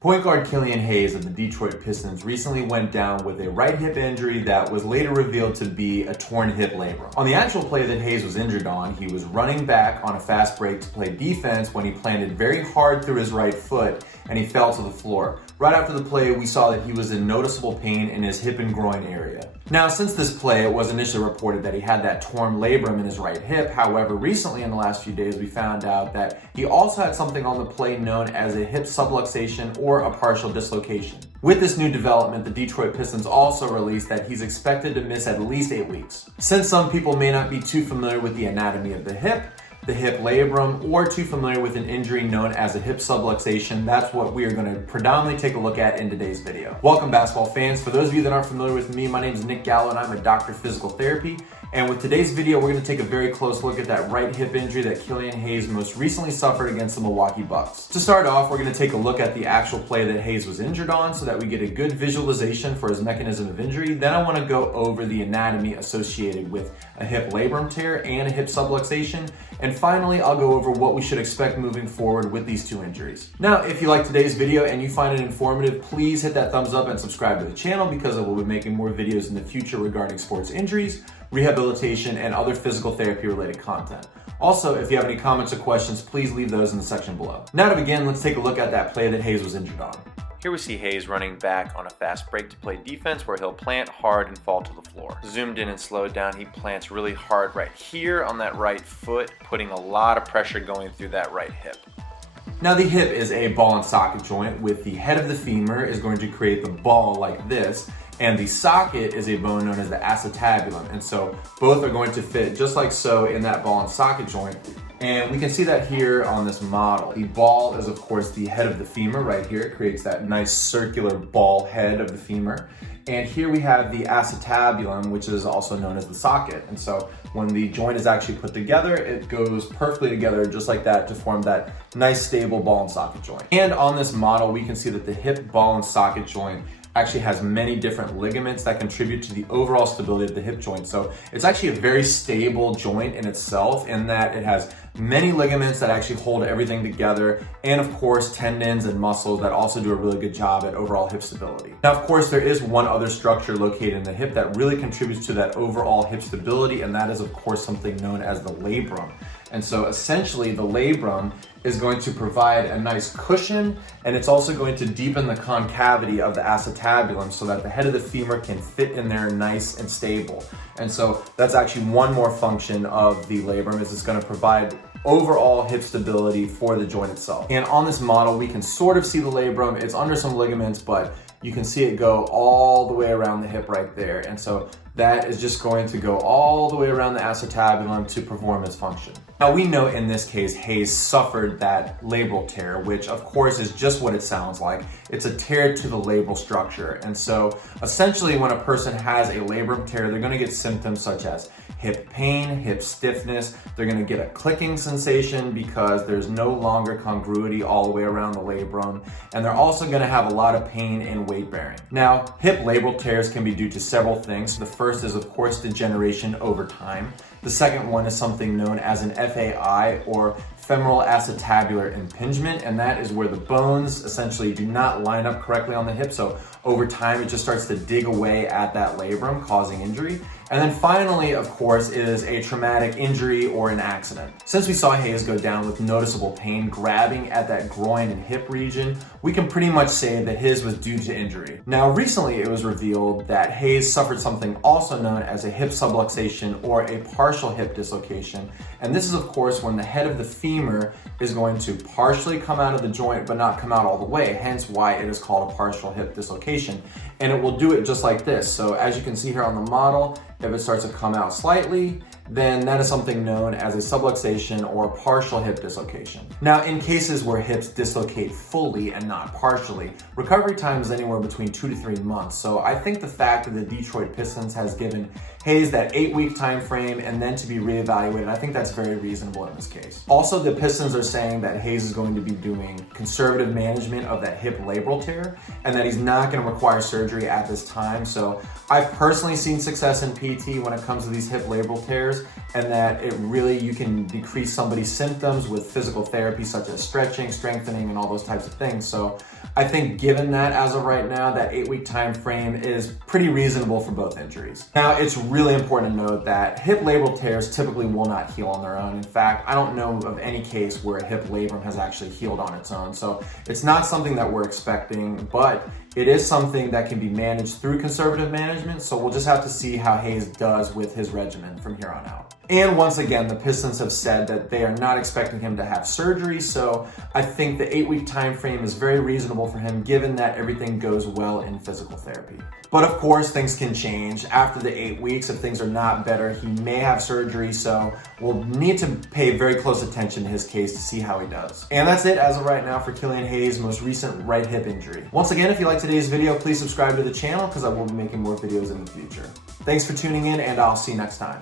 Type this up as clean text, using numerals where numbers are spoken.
Point guard Killian Hayes of the Detroit Pistons recently went down with a right hip injury that was later revealed to be a torn hip labrum. On the actual play that Hayes was injured on, he was running back on a fast break to play defense when he planted very hard through his right foot and he fell to the floor. Right after the play, we saw that he was in noticeable pain in his hip and groin area. Now, since this play, it was initially reported that he had that torn labrum in his right hip. However, recently in the last few days, we found out that he also had something on the play known as a hip subluxation or a partial dislocation. With this new development, the Detroit Pistons also released that he's expected to miss at least 8 weeks. Since some people may not be too familiar with the anatomy of the hip labrum, or too familiar with an injury known as a hip subluxation, that's what we are going to predominantly take a look at in today's video. Welcome, basketball fans. For those of you that aren't familiar with me, my name is Nick Gallo and I'm a doctor of physical therapy. And with today's video, we're going to take a very close look at that right hip injury that Killian Hayes most recently suffered against the Milwaukee Bucks. To start off, we're going to take a look at the actual play that Hayes was injured on so that we get a good visualization for his mechanism of injury. Then I want to go over the anatomy associated with a hip labrum tear and a hip subluxation. And finally, I'll go over what we should expect moving forward with these two injuries. Now, if you like today's video and you find it informative, please hit that thumbs up and subscribe to the channel because I will be making more videos in the future regarding sports injuries, rehabilitation, and other physical therapy related content. Also, if you have any comments or questions, please leave those in the section below. Now to begin, let's take a look at that play that Hayes was injured on. Here we see Hayes running back on a fast break to play defense where he'll plant hard and fall to the floor. Zoomed in and slowed down, he plants really hard right here on that right foot, putting a lot of pressure going through that right hip. Now the hip is a ball and socket joint with the head of the femur is going to create the ball like this, and the socket is a bone known as the acetabulum. And so both are going to fit just like so in that ball and socket joint. And we can see that here on this model. The ball is of course the head of the femur right here. It creates that nice circular ball head of the femur. And here we have the acetabulum, which is also known as the socket. And so when the joint is actually put together, it goes perfectly together just like that to form that nice stable ball and socket joint. And on this model, we can see that the hip ball and socket joint actually has many different ligaments that contribute to the overall stability of the hip joint. So it's actually a very stable joint in itself in that it has many ligaments that actually hold everything together, and of course tendons and muscles that also do a really good job at overall hip stability. Now of course there is one other structure located in the hip that really contributes to that overall hip stability, and that is of course something known as the labrum. And so essentially the labrum is going to provide a nice cushion, and it's also going to deepen the concavity of the acetabulum so that the head of the femur can fit in there nice and stable. And so that's actually one more function of the labrum, is it's going to provide overall hip stability for the joint itself. And on this model, we can sort of see the labrum. It's under some ligaments, but you can see it go all the way around the hip right there. And so that is just going to go all the way around the acetabulum to perform its function. Now we know in this case, Hayes suffered that labral tear, which of course is just what it sounds like. It's a tear to the labral structure. And so essentially when a person has a labrum tear, they're gonna get symptoms such as hip pain, hip stiffness. They're gonna get a clicking sensation because there's no longer congruity all the way around the labrum. And they're also gonna have a lot of pain in weight bearing. Now, hip labral tears can be due to several things. The first is of course degeneration over time. The second one is something known as an FAI, or femoral acetabular impingement, and that is where the bones essentially do not line up correctly on the hip. So over time, it just starts to dig away at that labrum, causing injury. And then finally, of course, is a traumatic injury or an accident. Since we saw Hayes go down with noticeable pain grabbing at that groin and hip region, we can pretty much say that his was due to injury. Now, recently it was revealed that Hayes suffered something also known as a hip subluxation or a partial hip dislocation. And this is, of course, when the head of the femur is going to partially come out of the joint but not come out all the way, hence why it is called a partial hip dislocation. And it will do it just like this. So as you can see here on the model, if it starts to come out slightly, then that is something known as a subluxation or partial hip dislocation. Now, in cases where hips dislocate fully and not partially, recovery time is anywhere between 2 to 3 months. So I think the fact that the Detroit Pistons has given Hayes that 8-week time frame and then to be reevaluated, I think that's very reasonable in this case. Also, the Pistons are saying that Hayes is going to be doing conservative management of that hip labral tear and that he's not going to require surgery at this time. So I've personally seen success in PT when it comes to these hip labral tears. tears, and that you can decrease somebody's symptoms with physical therapy such as stretching, strengthening, and all those types of things. So I think given that as of right now, that 8-week time frame is pretty reasonable for both injuries. Now, it's really important to note that hip labral tears typically will not heal on their own. In fact, I don't know of any case where a hip labrum has actually healed on its own. So it's not something that we're expecting, but it is something that can be managed through conservative management. So we'll just have to see how Hayes does with his regimen from here on out. And once again, the Pistons have said that they are not expecting him to have surgery. So I think the 8-week time frame is very reasonable for him, given that everything goes well in physical therapy. But of course, things can change. After the 8 weeks, if things are not better, he may have surgery. So we'll need to pay very close attention to his case to see how he does. And that's it as of right now for Killian Hayes' most recent right hip injury. Once again, if you like today's video, please subscribe to the channel because I will be making more videos in the future. Thanks for tuning in, and I'll see you next time.